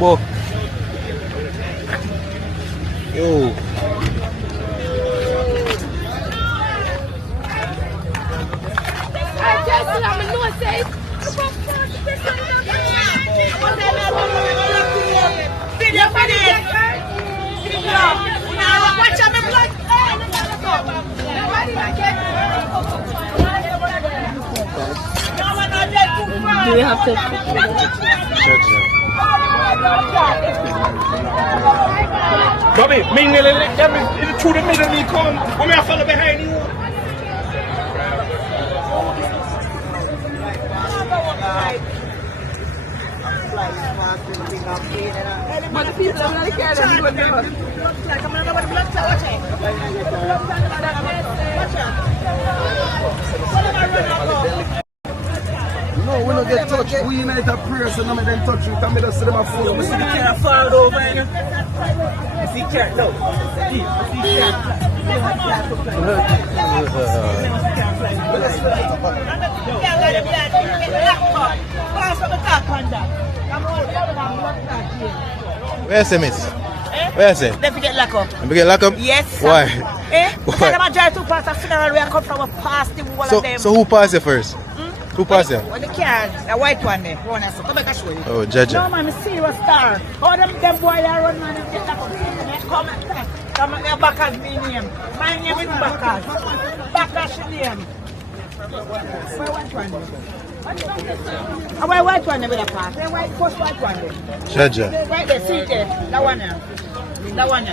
boy. Yo. Do we have to? Bobby, mingle it through the middle, me come. I'm going to follow behind you. But the people are really care them doing them. No, we don't get touched. We unite a prayer, so none of them touch you. Come with us to them and follow. You see the car far over here? You see car, no. See Where's the miss? Where's it? They forget lock up. We get locked up? Yes. Why? Because I'm drive too past a funeral where I come from, a past the wall of them. So who passed you first? Who passed you? When the car, the white one there, one I saw. Come back and show you. Oh, Judge. No man, I'm a serious star. All them boys are run man and get locked up. Come and back as me name. My name is Bacchus. Bacchus name. Where white one there? Where white one there with a pass? Where white, first white one there? Judge. Right there, see there. That one there. That one there.